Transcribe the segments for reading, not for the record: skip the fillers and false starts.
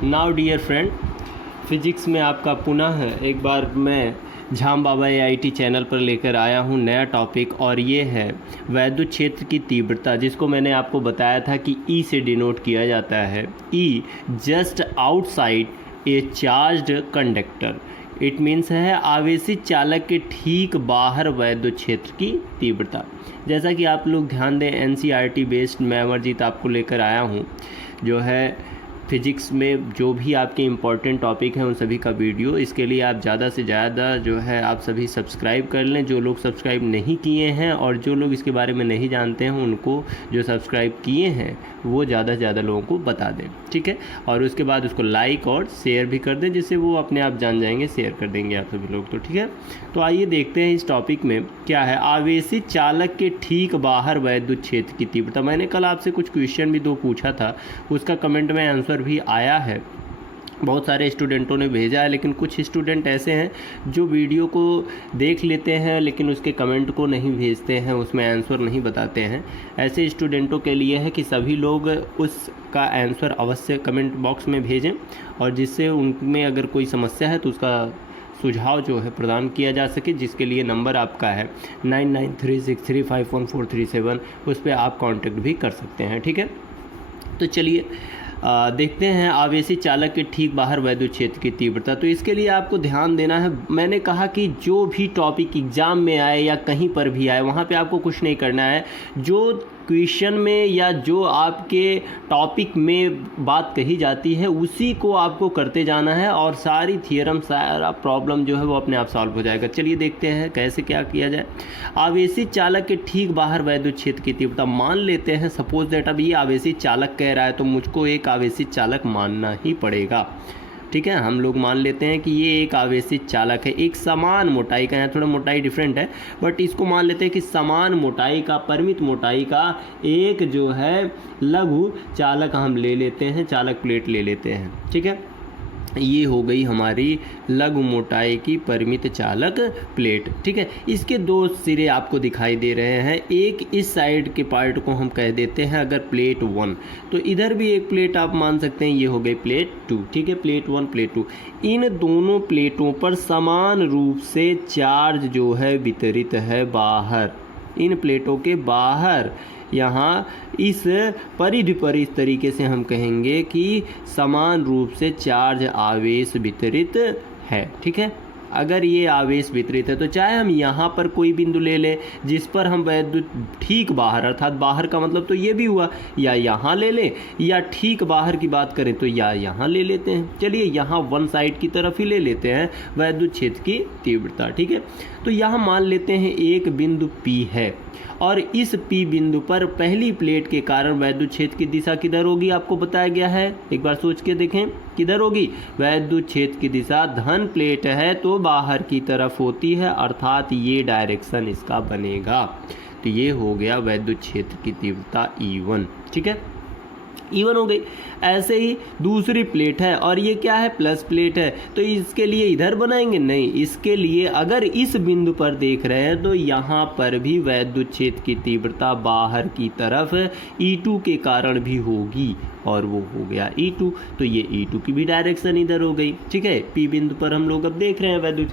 Now dear friend, physics में आपका पुनः एक बार मैं झाम बाबा AIT चैनल पर लेकर आया हूँ नया टॉपिक, और ये है वैद्युत क्षेत्र की तीव्रता, जिसको मैंने आपको बताया था कि E से डिनोट किया जाता है। E just outside A charged conductor, it means है आवेशित चालक के ठीक बाहर वैद्युत क्षेत्र की तीव्रता। जैसा कि आप लोग ध्यान दें, NCERT बेस्ड मैं अमरजीत आपको लेकर आया हूँ, जो है फिजिक्स में जो भी आपके इम्पोर्टेंट टॉपिक हैं उन सभी का वीडियो। इसके लिए आप ज़्यादा से ज़्यादा जो है आप सभी सब्सक्राइब कर लें, जो लोग सब्सक्राइब नहीं किए हैं, और जो लोग इसके बारे में नहीं जानते हैं उनको जो सब्सक्राइब किए हैं वो ज़्यादा से ज़्यादा लोगों को बता दें, ठीक है। और उसके बाद उसको लाइक और शेयर भी कर दें, जिससे वो अपने आप जान जाएंगे, शेयर कर देंगे आप सभी लोग, तो ठीक है। तो आइए देखते हैं इस टॉपिक में क्या है। आवेशित चालक के ठीक बाहर वैद्युत क्षेत्र की तीव्रता। मैंने कल आपसे कुछ क्वेश्चन भी 2 पूछा था, उसका कमेंट में आंसर भी आया है, बहुत सारे स्टूडेंटों ने भेजा है, लेकिन कुछ स्टूडेंट ऐसे हैं जो वीडियो को देख लेते हैं लेकिन उसके कमेंट को नहीं भेजते हैं, उसमें आंसर नहीं बताते हैं। ऐसे स्टूडेंटों के लिए है कि सभी लोग उसका आंसर अवश्य कमेंट बॉक्स में भेजें, और जिससे उनमें अगर कोई समस्या है तो उसका सुझाव जो है प्रदान किया जा सके, जिसके लिए नंबर आपका है 9936351437, उस पर आप कांटेक्ट भी कर सकते हैं, ठीक है। तो चलिए देखते हैं आवेशित चालक के ठीक बाहर वैद्युत क्षेत्र की तीव्रता। तो इसके लिए आपको ध्यान देना है, मैंने कहा कि जो भी टॉपिक एग्ज़ाम में आए या कहीं पर भी आए वहाँ पे आपको कुछ नहीं करना है। जो क्वेश्चन में या जो आपके टॉपिक में बात कही जाती है उसी को आपको करते जाना है, और सारी थियरम, सारा प्रॉब्लम जो है वो अपने आप सॉल्व हो जाएगा। चलिए देखते हैं कैसे क्या किया जाए। आवेशित चालक के ठीक बाहर वैद्युत क्षेत्र की तीव्रता मान लेते हैं, सपोज दैट अब ये आवेशित चालक कह रहा है तो मुझको एक आवेशित चालक मानना ही पड़ेगा, ठीक है। हम लोग मान लेते हैं कि ये एक आवेशित चालक है, एक समान मोटाई का, यहाँ थोड़ा मोटाई डिफरेंट है, बट इसको मान लेते हैं कि समान मोटाई का, परिमित मोटाई का एक जो है लघु चालक हम ले लेते हैं, चालक प्लेट ले लेते हैं, ठीक है। ये हो गई हमारी लघु मोटाई की परिमित चालक प्लेट, ठीक है। इसके 2 सिरे आपको दिखाई दे रहे हैं, एक इस साइड के पार्ट को हम कह देते हैं अगर प्लेट 1, तो इधर भी एक प्लेट आप मान सकते हैं, ये हो गई प्लेट 2, ठीक है। प्लेट 1 प्लेट 2, इन दोनों प्लेटों पर समान रूप से चार्ज जो है वितरित है बाहर, इन प्लेटों के बाहर यहाँ इस परिधि पर इस तरीके से हम कहेंगे कि समान रूप से चार्ज आवेश वितरित है, ठीक है। अगर ये आवेश वितरित है तो चाहे हम यहाँ पर कोई बिंदु ले लें जिस पर हम वैद्युत ठीक बाहर, अर्थात बाहर का मतलब तो ये भी हुआ, या यहाँ ले लें, या ठीक बाहर की बात करें तो या यहाँ ले लेते हैं। चलिए यहाँ वन साइड की तरफ ही ले लेते हैं वैद्युत क्षेत्र की तीव्रता, ठीक है। तो यहाँ मान लेते हैं एक बिंदु P है, और इस P बिंदु पर पहली प्लेट के कारण वैद्युत क्षेत्र की दिशा किधर होगी आपको बताया गया है, एक बार सोच के देखें किधर होगी। वैद्युत क्षेत्र की दिशा धन प्लेट है तो बाहर की तरफ होती है, अर्थात ये डायरेक्शन इसका बनेगा। तो ये हो गया वैद्युत क्षेत्र की तीव्रता E1, ठीक है, E1 हो गई। ऐसे ही दूसरी प्लेट है और ये क्या है, प्लस प्लेट है, तो इसके लिए इधर बनाएंगे नहीं, इसके लिए अगर इस बिंदु पर देख रहे हैं तो यहाँ पर भी वैद्युत क्षेत्र की तीव्रता बाहर की तरफ E2 के कारण भी होगी, और वो हो गया E2। तो ये E2 की भी डायरेक्शन इधर हो गई, ठीक है। P बिंदु पर हम लोग अब देख रहे हैं वैद्युत।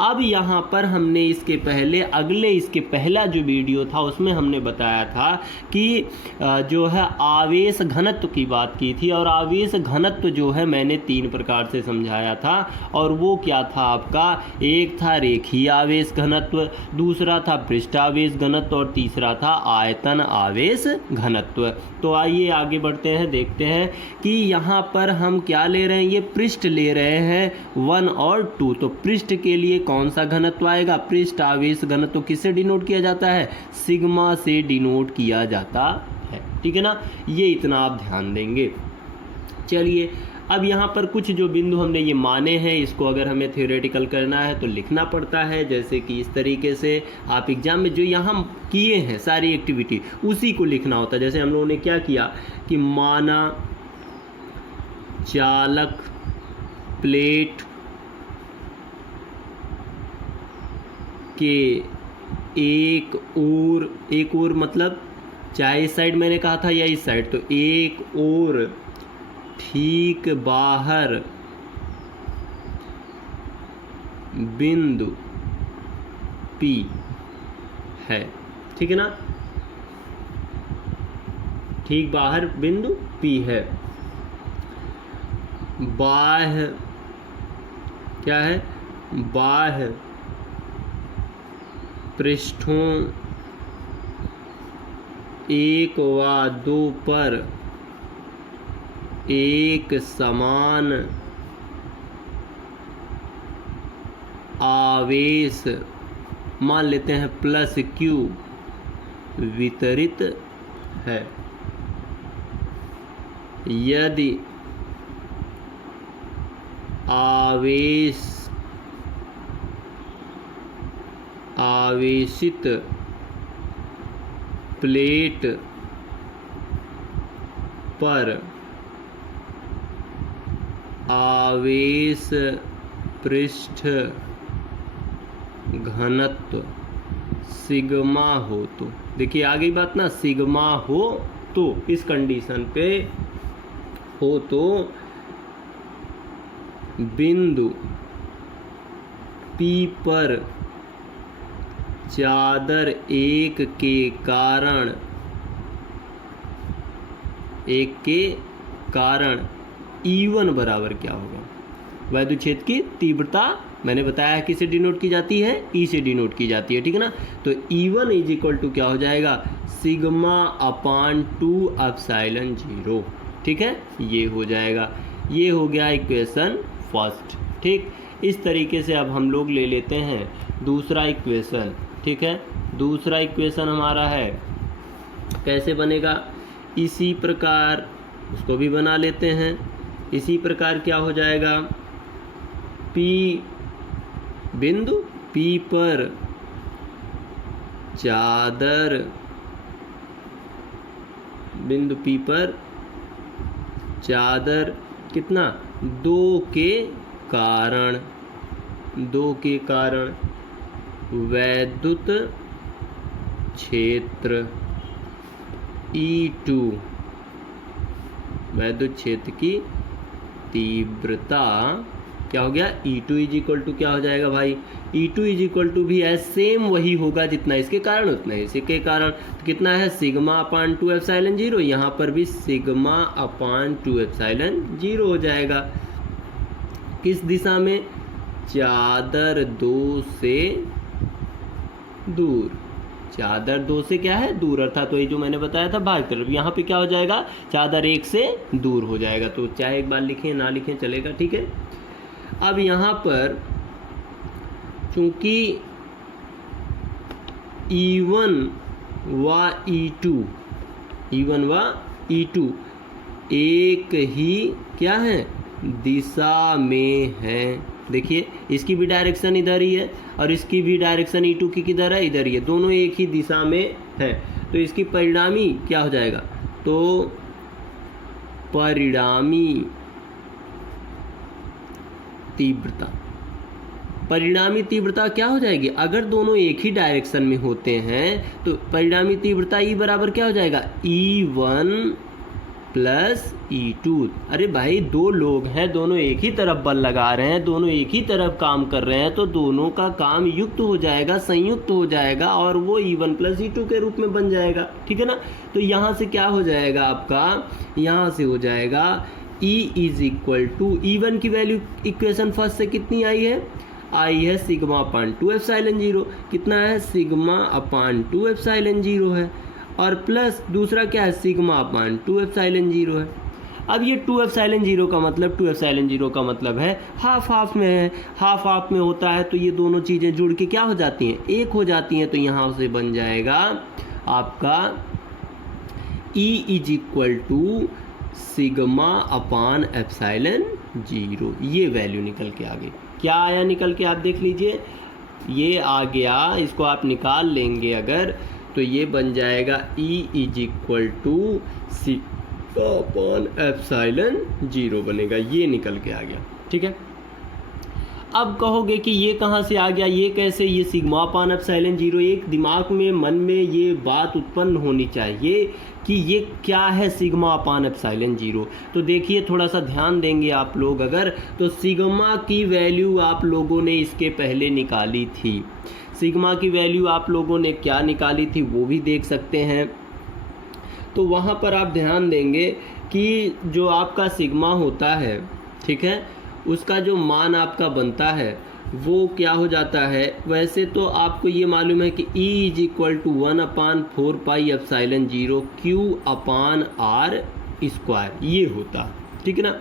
अब यहाँ पर हमने इसके पहले इसके पहला जो वीडियो था उसमें हमने बताया था कि जो है आवेश घनत्व की बात की थी, और आवेश घनत्व जो है मैंने 3 प्रकार से समझाया था, और वो क्या था आपका, एक था रेखीय आवेश घनत्व, दूसरा था पृष्ठ आवेश घनत्व, और तीसरा था आयतन आवेश घनत्व। तो आइए आगे बढ़ते हैं, देखते हैं कि यहाँ पर हम क्या ले रहे हैं, ये पृष्ठ ले रहे हैं 1 और 2। तो पृष्ठ के लिए कौन सा घनत्व आएगा, पृष्ठ आवेश घनत्व किससे डिनोट किया जाता है, सिग्मा से डिनोट किया जाता है, ठीक है ना। ये इतना आप ध्यान देंगे। चलिए अब यहाँ पर कुछ जो बिंदु हमने ये माने हैं, इसको अगर हमें थ्योरेटिकल करना है तो लिखना पड़ता है, जैसे कि इस तरीके से आप एग्जाम में जो यहाँ किए हैं सारी एक्टिविटी उसी को लिखना होता है। जैसे हम लोगों ने क्या किया कि माना चालक प्लेट के एक ओर मतलब चाहे इस साइड मैंने कहा था या इस साइड, तो एक ओर ठीक बाहर बिंदु P है, ठीक है ना, ठीक बाहर बिंदु P है। बाह्य क्या है, बाह्य पृष्ठों 1 व 2 पर एक समान आवेश, मान लेते हैं प्लस Q, वितरित है। यदि आवेशित प्लेट पर आवेश पृष्ठ घनत्व सिग्मा हो तो, देखिए आ गई बात ना, सिग्मा हो तो, इस कंडीशन पे हो तो बिंदु P पर चादर एक के कारण E1 बराबर क्या होगा, वैद्युत क्षेत्र की तीव्रता मैंने बताया किसे डिनोट की जाती है, E से डिनोट की जाती है, ठीक है ना। तो E1 इज इक्वल टू क्या हो जाएगा, सिग्मा अपान 2 एप्सिलॉन 0, ठीक है, ये हो जाएगा। ये हो गया इक्वेशन फर्स्ट, ठीक। इस तरीके से अब हम लोग ले लेते हैं दूसरा इक्वेशन, ठीक है। दूसरा इक्वेशन हमारा है, कैसे बनेगा, इसी प्रकार उसको भी बना लेते हैं। इसी प्रकार क्या हो जाएगा, बिंदु P पर चादर, बिंदु P पर चादर कितना, 2 के कारण वैद्युत क्षेत्र E2, वैद्युत क्षेत्र की तीव्रता क्या हो गया, E2 इज इक्वल टू क्या हो जाएगा भाई, E2 इज इक्वल टू भी है सेम वही होगा जितना इसके कारण उतना इसके कारण, तो कितना है, सिग्मा अपान 2 एप्सिलॉन 0, यहाँ पर भी सिग्मा अपान 2 एप्सिलॉन 0 हो जाएगा। किस दिशा में, चादर 2 से दूर, चादर 2 से क्या है, दूर, अर्थात तो ये जो मैंने बताया था बाहर की तरफ, यहाँ पे क्या हो जाएगा, चादर 1 से दूर हो जाएगा। तो चाहे एक बार लिखें ना लिखें चलेगा, ठीक है। अब यहाँ पर चूंकि E1 व E2 एक ही क्या है, दिशा में है, देखिए इसकी भी डायरेक्शन इधर ही है और इसकी भी डायरेक्शन E2 की किधर है, इधर ही है, दोनों एक ही दिशा में है। तो इसकी परिणामी क्या हो जाएगा, तो परिणामी तीव्रता क्या हो जाएगी, अगर दोनों एक ही डायरेक्शन में होते हैं तो परिणामी तीव्रता E बराबर क्या हो जाएगा, E1 प्लस E2। अरे भाई दो लोग हैं, दोनों एक ही तरफ बल लगा रहे हैं, दोनों एक ही तरफ काम कर रहे हैं, तो दोनों का काम युक्त हो जाएगा, संयुक्त हो जाएगा और वो E1 प्लस E2 के रूप में बन जाएगा, ठीक है ना। तो यहाँ से क्या हो जाएगा आपका, यहाँ से हो जाएगा E is equal to, E1 की वैल्यू इक्वेशन फर्स्ट से कितनी आई है सिग्मा अपान 2 एप्सिलॉन 0, कितना है, सिग्मा अपान 2 एप्सिलॉन 0 है, और प्लस दूसरा क्या है, सिग्मा अपान 2 एप्सिलॉन 0 है। अब ये 2 एप्सिलॉन 0 का मतलब, 2 एप्सिलॉन 0 का मतलब है हाफ हाफ में है, हाफ हाफ में होता है तो ये दोनों चीज़ें जुड़ के क्या हो जाती हैं, एक हो जाती हैं। तो यहाँ से बन जाएगा आपका E is equal to sigma upon epsilon 0, ये वैल्यू निकल के आ गई। क्या आया निकल के, आप देख लीजिए, ये आ गया, इसको आप निकाल लेंगे अगर, तो ये बन जाएगा E is equal to sigma upon epsilon 0 बनेगा, ये निकल के आ गया, ठीक है। अब कहोगे कि ये कहाँ से आ गया, ये कैसे, ये सिग्मा अपान एप्सिलॉन जीरो। एक दिमाग में मन में ये बात उत्पन्न होनी चाहिए कि ये क्या है सिग्मा अपान एप्सिलॉन जीरो। तो देखिए थोड़ा सा ध्यान देंगे आप लोग अगर, तो सिग्मा की वैल्यू आप लोगों ने इसके पहले निकाली थी। सिग्मा की वैल्यू आप लोगों ने क्या निकाली थी वो भी देख सकते हैं। तो वहाँ पर आप ध्यान देंगे कि जो आपका सिग्मा होता है, ठीक है, उसका जो मान आपका बनता है वो क्या हो जाता है। वैसे तो आपको ये मालूम है कि E is equal to 1/4 pi epsilon zero Q upon R square, ये होता, ठीक है ना।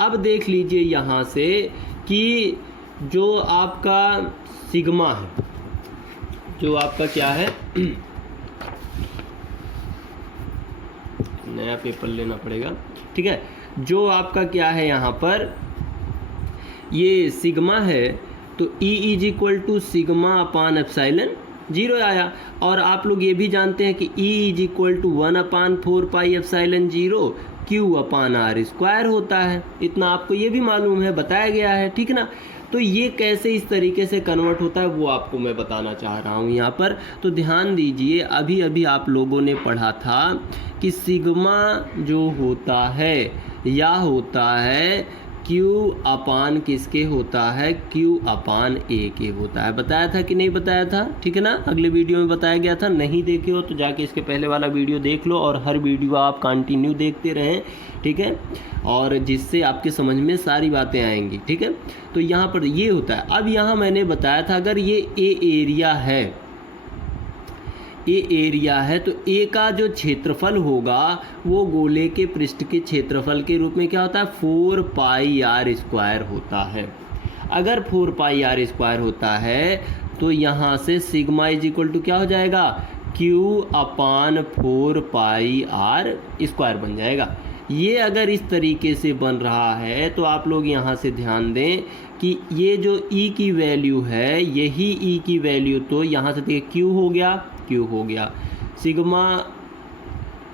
अब देख लीजिए यहाँ से कि जो आपका सिग्मा है, जो आपका क्या है, नया पेपर लेना पड़ेगा, ठीक है। जो आपका क्या है यहाँ पर ये सिग्मा है, तो E is equal to sigma upon epsilon zero आया। और आप लोग ये भी जानते हैं कि E is equal to 1/4 pi epsilon zero Q upon R square होता है। इतना आपको ये भी मालूम है, बताया गया है, ठीक ना। तो ये कैसे इस तरीके से कन्वर्ट होता है वो आपको मैं बताना चाह रहा हूँ यहाँ पर। तो ध्यान दीजिए, अभी अभी आप लोगों ने पढ़ा था कि सिग्मा जो होता है या होता है Q अपान किसके होता है, Q अपान A के होता है। बताया था कि नहीं बताया था, ठीक है ना। अगले वीडियो में बताया गया था, नहीं देखे हो तो जाके इसके पहले वाला वीडियो देख लो और हर वीडियो आप कंटिन्यू देखते रहें, ठीक है, और जिससे आपके समझ में सारी बातें आएंगी, ठीक है। तो यहाँ पर ये होता है। अब यहाँ मैंने बताया था अगर ये A एरिया है, ए एरिया है, तो ए का जो क्षेत्रफल होगा वो गोले के पृष्ठ के क्षेत्रफल के रूप में क्या होता है, 4 पाई आर स्क्वायर होता है। अगर 4 पाई आर स्क्वायर होता है तो यहाँ से सिग्मा इज इक्वल टू क्या हो जाएगा, Q upon 4 pi R square बन जाएगा। ये अगर इस तरीके से बन रहा है तो आप लोग यहाँ से ध्यान दें कि ये जो E की वैल्यू है, यही E की वैल्यू तो यहाँ से देखिए Q हो गया, Q हो गया। सिग्मा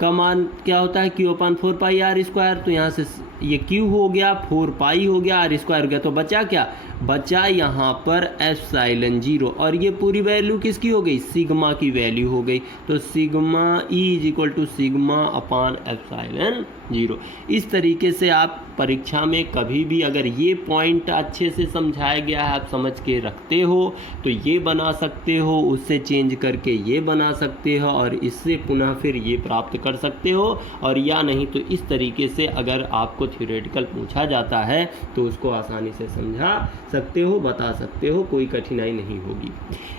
का मान क्या होता है, Q upon 4 pi R square. तो यहाँ से ये Q हो गया, 4 पाई हो गया, आर स्क्वायर हो गया, तो बचा क्या, बचा यहाँ पर एप्सिलॉन जीरो। और ये पूरी वैल्यू किसकी हो गई, सिग्मा की वैल्यू हो गई। तो sigma E is equal to sigma upon epsilon zero. इस तरीके से आप परीक्षा में कभी भी अगर ये पॉइंट अच्छे से समझाया गया है, आप समझ के रखते हो तो ये बना सकते हो, उससे चेंज करके ये बना सकते हो और इससे पुनः फिर ये प्राप्त कर सकते हो। और या नहीं तो इस तरीके से अगर आपको थ्योरेटिकल पूछा जाता है तो उसको आसानी से समझा सकते हो, बता सकते हो, कोई कठिनाई नहीं होगी।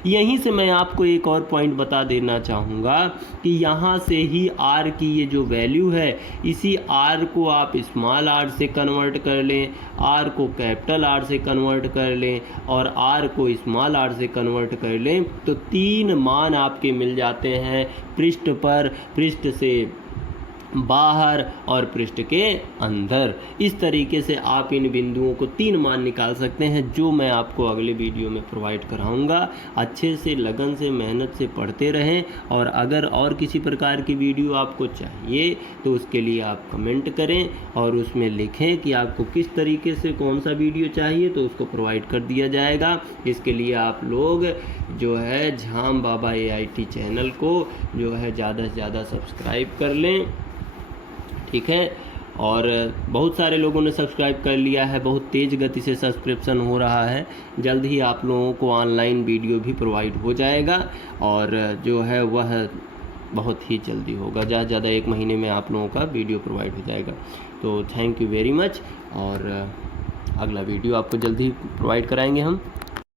यहीं से मैं आपको एक और पॉइंट बता देना चाहूँगा कि यहाँ से ही R की ये जो वैल्यू है, इसी R को आप स्मॉल r से कन्वर्ट कर लें, R को कैपिटल R से कन्वर्ट कर लें और R को स्मॉल r से कन्वर्ट कर लें, तो 3 मान आपके मिल जाते हैं पृष्ठ पर, पृष्ठ से बाहर और पृष्ठ के अंदर। इस तरीके से आप इन बिंदुओं को 3 मान निकाल सकते हैं, जो मैं आपको अगले वीडियो में प्रोवाइड कराऊंगा। अच्छे से लगन से मेहनत से पढ़ते रहें। और अगर और किसी प्रकार की वीडियो आपको चाहिए तो उसके लिए आप कमेंट करें और उसमें लिखें कि आपको किस तरीके से कौन सा वीडियो चाहिए, तो उसको प्रोवाइड कर दिया जाएगा। इसके लिए आप लोग जो है झाम बाबा AIT चैनल को जो है ज़्यादा से ज़्यादा सब्सक्राइब कर लें, ठीक है। और बहुत सारे लोगों ने सब्सक्राइब कर लिया है, बहुत तेज़ गति से सब्सक्रिप्शन हो रहा है। जल्द ही आप लोगों को ऑनलाइन वीडियो भी प्रोवाइड हो जाएगा और जो है वह बहुत ही जल्दी होगा, ज़्यादा से ज़्यादा 1 महीने में आप लोगों का वीडियो प्रोवाइड हो जाएगा। तो थैंक यू वेरी मच, और अगला वीडियो आपको जल्दी प्रोवाइड कराएंगे हम।